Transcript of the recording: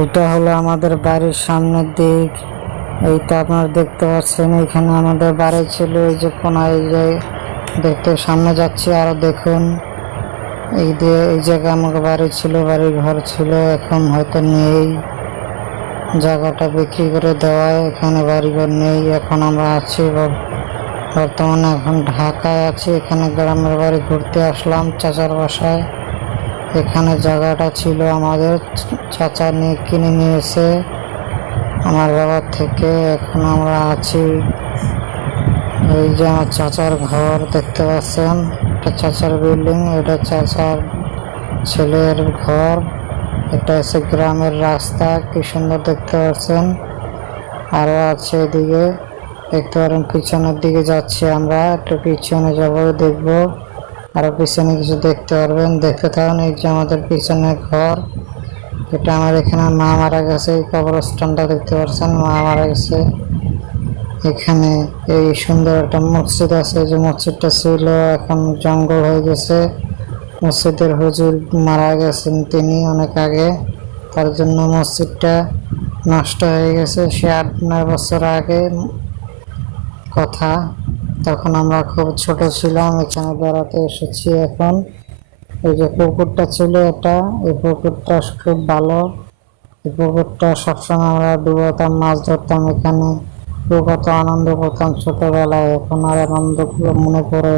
এটা হলো আমাদের বাড়ির সামনের দিক। এইটা আপনারা দেখতে পাচ্ছেন, এখানে আমাদের বাড়ি ছিল এই যে কোনায় দেখতে সামনে যাচ্ছি, আরও দেখুন। এই দিয়ে এই জায়গায় আমাকে বাড়ি ছিল বাড়ি ঘর ছিল, এখন হয়তো নেই। জায়গাটা বিক্রি করে দেওয়ায় এখানে বাড়িঘর নেই, এখন আমরা আছি বর্তমানে এখন ঢাকায় আছি, এখানে গ্রামের বাড়ি ঘুরতে আসলাম চাচার বাসায়। এখানে জায়গাটা ছিল আমাদের চাচা নিয়ে কিনে নিয়েছে আমার বাবার থেকে, এখন আমরা আছি। এই যে আমার চাচার ঘর দেখতে পাচ্ছেন, এটা চাচার বিল্ডিং, এটা চাচার ছেলের ঘর। এটা হচ্ছে গ্রামের রাস্তা, কি সুন্দর দেখতে পাচ্ছেন। আরও আছে এদিকে, দেখতে পারেন পিছনের দিকে যাচ্ছি আমরা, একটু পিছনে যাব, দেখব। আরও পিছনে কিছু দেখতে পারবেন। দেখতে থাকুন, এই যে আমাদের পিছনে ঘর। এটা আমার এখানে মা মারা গেছে, এই কবরস্থানটা দেখতে পাচ্ছেন, মা মারা গেছে। এখানে এই সুন্দর একটা মসজিদ আছে, যে মসজিদটা ছিল, এখন জঙ্গল হয়ে গেছে। মসজিদের হুজুর মারা গেছেন তিনি অনেক আগে। তার জন্য মসজিদটা নষ্ট হয়ে গেছে, সে আট, নয় বছর আগে। কথা। তখন আমরা খুব ছোট ছিলাম, এখানে বেড়াতে এসেছি এখন। এই যে পুকুরটা ছিল এটা, এই পুকুরটা খুব ভালো। এই পুকুরটা সবসময় আমরা ডুবতাম, মাছ ধরতাম এখানে। কত আনন্দ করতাম ছোটবেলায়, এখন আর আনন্দগুলো মনে পড়ে।